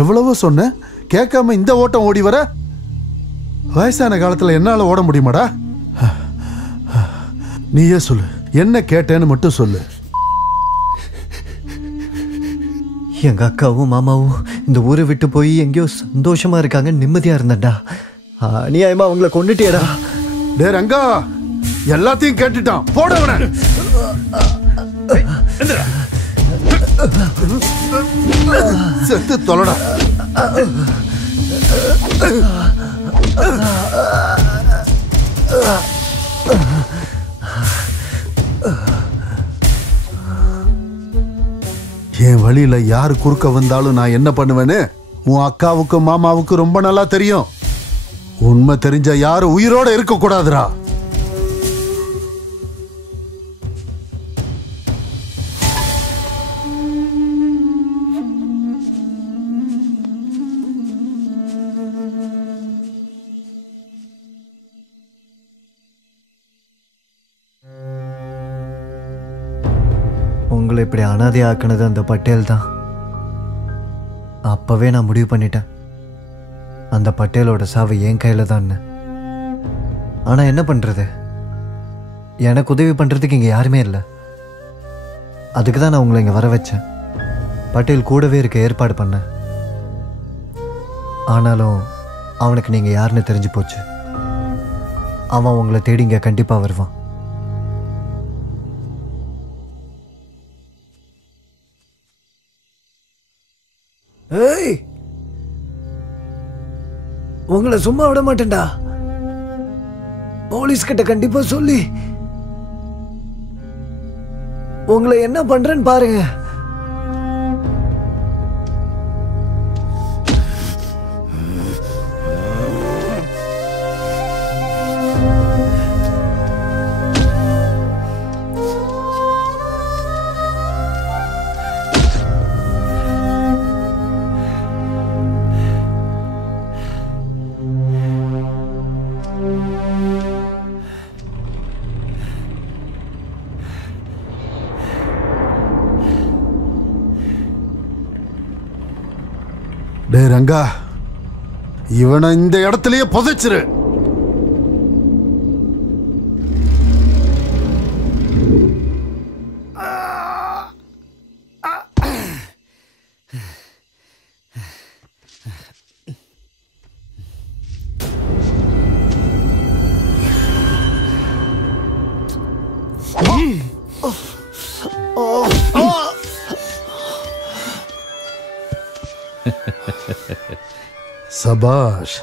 எவ்வளவோ சொன்ன கேட்காம இந்த ஓட்டம் ஓடி வர. வயசான காலத்துல என்னால ஓட முடியுமாடா? நீயே சொல்லு, என்ன கேட்டேன்னு மட்டும் சொல்லு. எங்க அக்காவும் மாமாவும் இந்த ஊரை விட்டு போய் எங்கேயோ சந்தோஷமா இருக்காங்க, நிம்மதியா இருந்தேன்டா. அநியாயமா அவங்கள கொண்டுட்டியடா. டே ரங்கா, எல்லாத்தையும் கேட்டுட்டான், போடவன. செத்து தொலைடா. என் வழியில யாரு குறுக்க வந்தாலும் நான் என்ன பண்ணுவேன்னு உன் அக்காவுக்கும் மாமாவுக்கும் ரொம்ப நல்லா தெரியும். உண்மை தெரிஞ்ச யாரும் உயிரோட இருக்க கூடாதுடா. உங்களை இப்படி அனாதையாக்குனது அந்த பட்டேல் தான். அப்பவே நான் முடிவு பண்ணிட்டேன், அந்த பட்டேலோட சாவு என் கையில தான். ஆனா என்ன பண்றது, எனக்கு உதவி பண்றதுக்கு இங்க யாருமே இல்லை. அதுக்கு தான் நான் உங்களை இங்க வர வச்சேன். பட்டேல் கூடவே இருக்க ஏற்பாடு பண்ண. ஆனாலும் அவனுக்கு நீங்க யாருன்னு தெரிஞ்சு போச்சு. அவன் உங்களை தேடி இங்க கண்டிப்பா வருவான். ஏய், உங்களை சும்மா விட மாட்டேன்டா. போலீஸ் கிட்ட கண்டிப்பா சொல்லி உங்களை என்ன பண்றேன்னு பாருங்க. டே ரங்கா, இவனை இந்த இடத்துலயே புதைச்சிரு. சபாஷ்,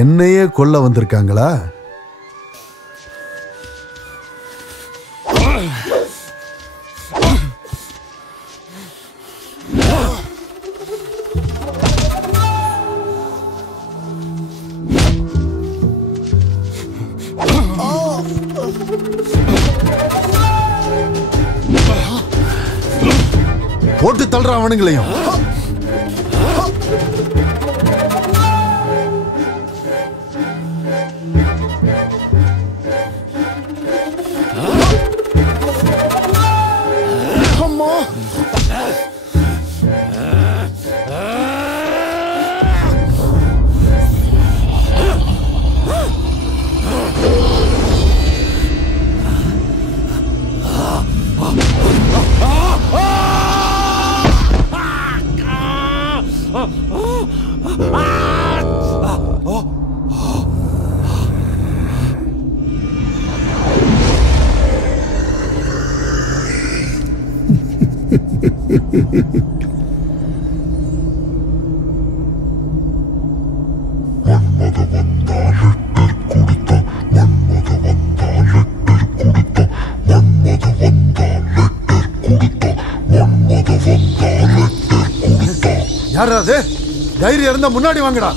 என்னையே கொல்ல வந்திருக்காங்களா? போட்டு தள்ளுற அவனுங்களையும். யாராவது தைரியம் இருந்தா முன்னாடி வாங்கடா.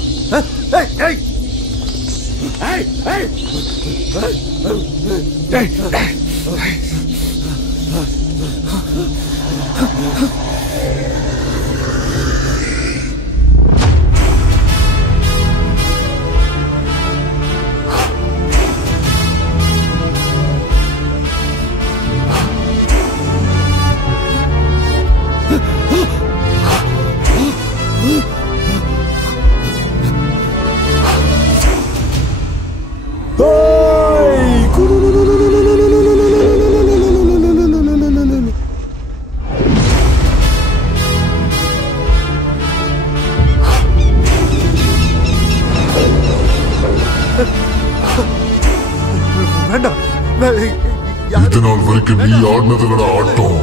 இது நாள் வரைக்கும் நீ ஆடினதுலடா ஆட்டம்.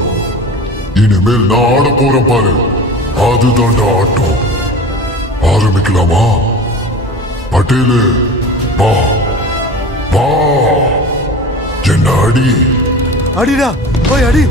இனிமேல் நான் ஆட போறேன் பாரு, அதுதான்டா ஆட்டம். ஆரம்பிக்கலாமா? பட்டேலு வா வா, என்ன அடி. அடிடா, போய் அடி.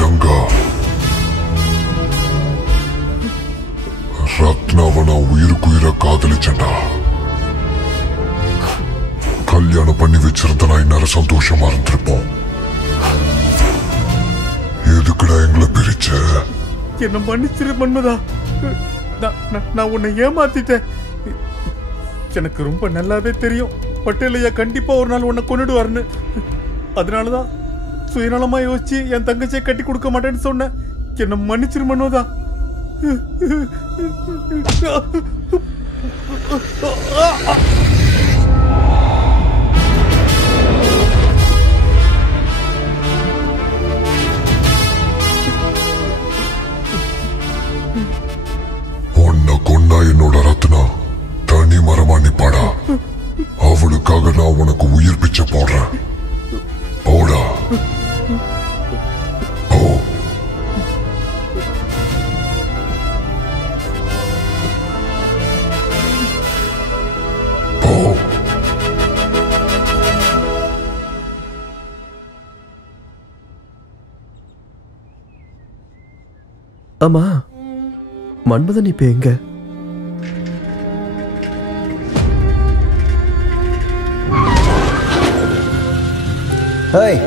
ரங்கா, ரத்னாவை நான் உயிருக்குயிர காதலிச்சேன்டா. கல்யாணம் பண்ணி வச்சிருந்தா இந்நேரம் சந்தோஷமா இருந்திருப்போம். எதுக்குடா எங்களை பிரிச்ச? என்ன மன்னிச்சிரு மன்மதா, நான் உன்னை ஏமாத்திட்டேன். எனக்கு ரொம்ப நல்லாவே தெரியும் பட்டேலையா கண்டிப்பா ஒரு நாள் உன்னை கொண்டுடுவாருன்னு. அதனாலதான் சுயநலமா யோசிச்சு என் தங்கச்சியை கட்டி கொடுக்க மாட்டேன்னு சொன்னேன். என்ன மன்னிச்சிரு மன்மதா. உன்னை கொன்னா என்னோட ரத்னா தனி மரமா நிப்பாடா. அவளுக்காக நான் உனக்கு உயிர் பிச்சை போடுறேன். போடா போ. போ. ஆமா, மன்மதன் இப்ப எங்க? ஏய்,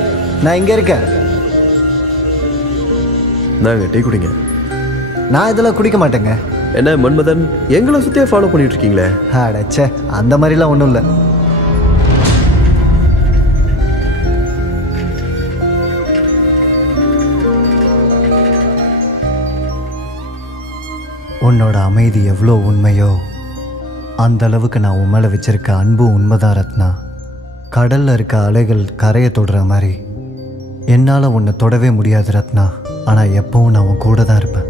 நான் இங்க இருக்கேன். நாங்க டீ குடிங்க. நான் இதெல்லாம் குடிக்க மாட்டேங்க. என்ன மன்மதன், எங்களை சுத்தியே ஃபாலோ பண்ணிட்டு இருக்கீங்களே? அடச்சே, அந்த மாதிரிலாம் ஒன்றும் இல்லை. உன்னோட அமைதி எவ்வளோ உண்மையோ அந்த அளவுக்கு நான் உன் மேலே வச்சிருக்க அன்பு உண்மைதான் ரத்னா. கடல்ல இருக்க அலைகள் கரையை தொடுற மாதிரி என்னால் உன்னை தொடவே முடியாது ரத்னா. ஆனால் எப்பவும் நான் உன் கூட தான் இருப்பேன்.